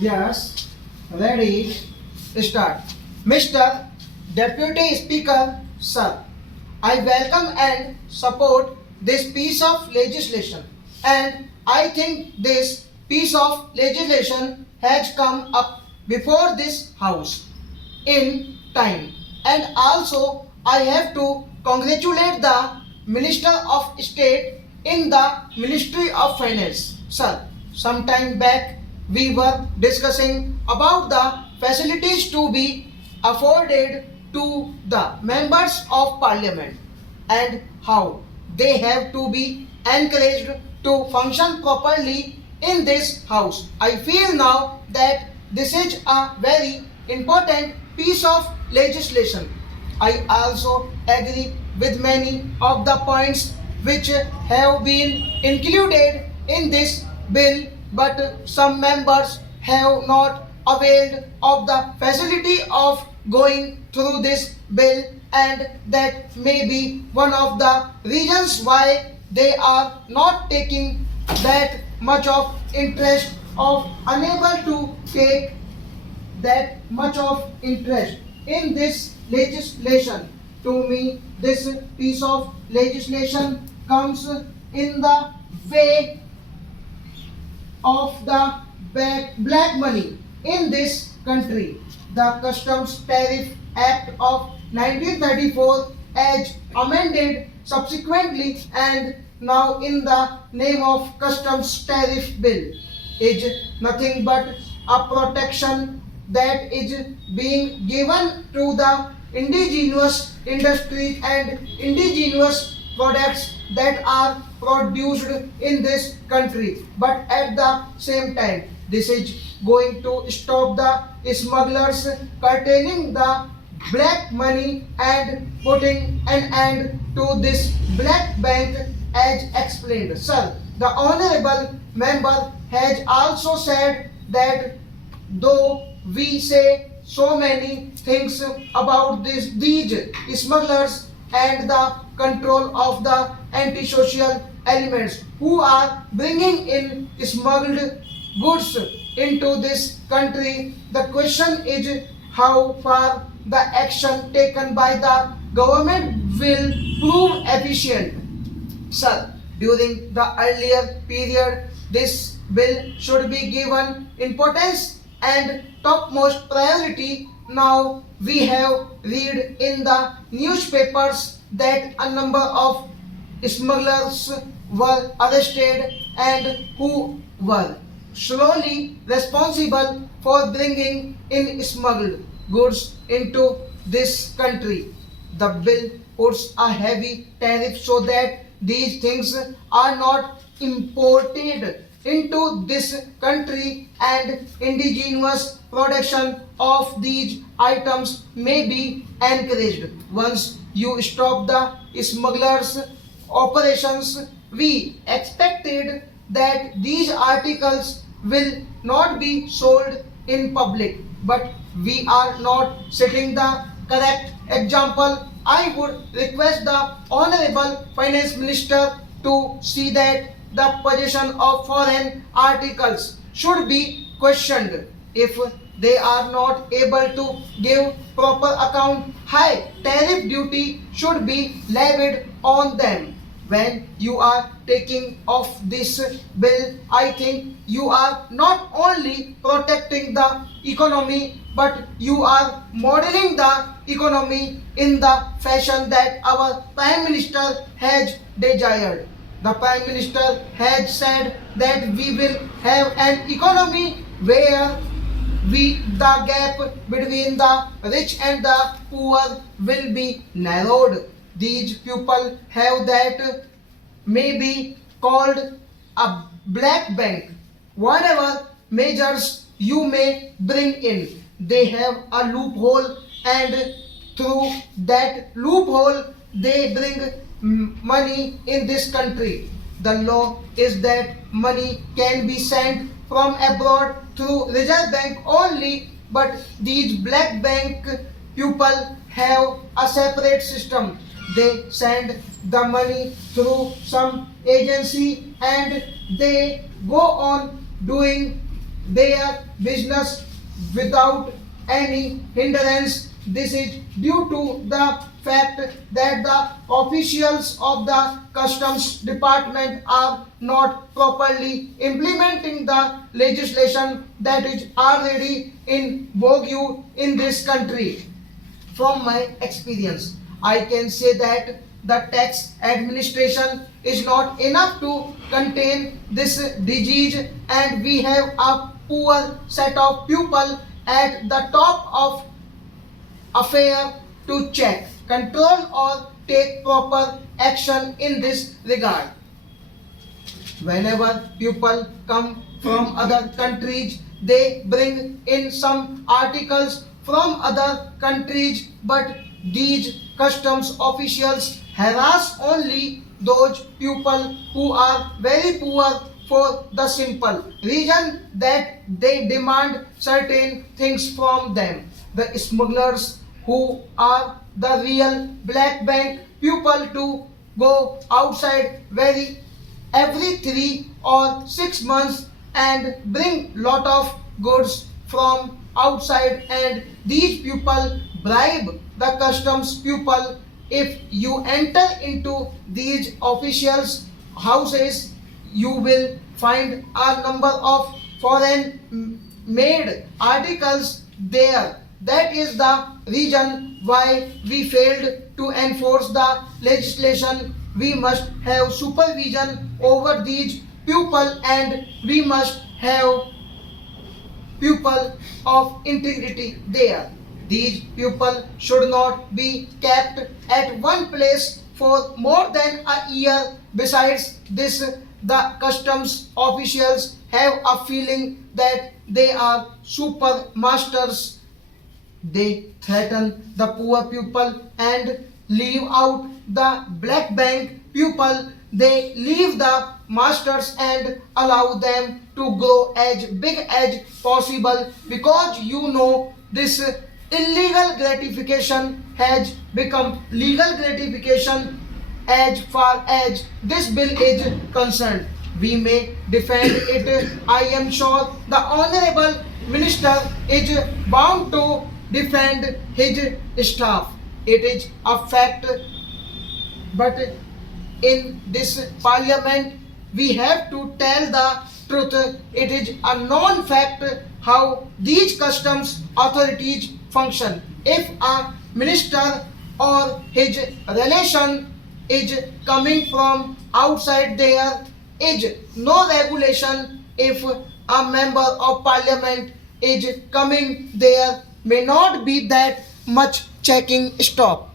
Yes, ready, start. Mr. Deputy Speaker, sir, I welcome and support this piece of legislation, and I think this piece of legislation has come up before this house in time, and also I have to congratulate the Minister of State in the Ministry of Finance. Sir, some time back we were discussing about the facilities to be afforded to the members of parliament and how they have to be encouraged to function properly in this house. I feel now that this is a very important piece of legislation. I also agree with many of the points which have been included in this bill, but some members have not availed of the facility of going through this bill, and that may be one of the reasons why they are not taking that much of interest of unable to take that much of interest in this legislation. To me, this piece of legislation comes in the way of the black money in this country. The Customs Tariff Act of 1934 as amended subsequently and now in the name of Customs Tariff Bill is nothing but a protection that is being given to the indigenous industries and indigenous products that are produced in this country. But at the same time, this is going to stop the smugglers curtailing the black money and putting an end to this black bank as explained. Sir, the honorable member has also said that though we say so many things about these smugglers and the control of the antisocial elements who are bringing in smuggled goods into this country, the question is how far the action taken by the government will prove efficient. Sir, during the earlier period, this bill should be given importance and topmost priority. Now we have read in the newspapers that a number of smugglers were arrested and who were solely responsible for bringing in smuggled goods into this country. The bill puts a heavy tariff so that these things are not imported into this country and indigenous production of these items may be encouraged. Once you stop the smugglers operations, we expected that these articles will not be sold in public, but we are not setting the correct example. I would request the Honorable Finance Minister to see that the possession of foreign articles should be questioned. If they are not able to give proper account, high tariff duty should be levied on them. When you are taking off this bill, I think you are not only protecting the economy, but you are modeling the economy in the fashion that our Prime Minister has desired. The Prime Minister has said that we will have an economy where the gap between the rich and the poor will be narrowed. These people have that may be called a black bank. Whatever measures you may bring in, they have a loophole, and through that loophole they bring money in this country. The law is that money can be sent from abroad through Reserve Bank only, but these black bank people have a separate system. They send the money through some agency and they go on doing their business without any hindrance. This is due to the fact that the officials of the customs department are not properly implementing the legislation that is already in vogue in this country. From my experience, I can say that the tax administration is not enough to contain this disease, and we have a poor set of people at the top of affair to check, control, or take proper action in this regard. Whenever people come from other countries, they bring in some articles from other countries, but these customs officials harass only those people who are very poor for the simple reason that they demand certain things from them. The smugglers, who are the real black bank people, to go outside every 3 or 6 months and bring lot of goods from outside, and these people bribe the customs people. If you enter into these officials houses, you will find a number of foreign made articles there. That is the reason why we failed to enforce the legislation. We must have supervision over these people, and we must have people of integrity there. These people should not be kept at one place for more than a year. Besides this, the customs officials have a feeling that they are super masters. They threaten the poor people and leave out the black bank people. They leave the masters and allow them to grow as big as possible, because this illegal gratification has become legal gratification as far as this bill is concerned. We may defend it. I am sure the Honorable Minister is bound to defend his staff. It is a fact, but in this parliament we have to tell the truth. It is a known fact how these customs authorities function. If a minister or his relation is coming from outside, there is no regulation. If a member of parliament is coming, there may not be that much checking. Stop.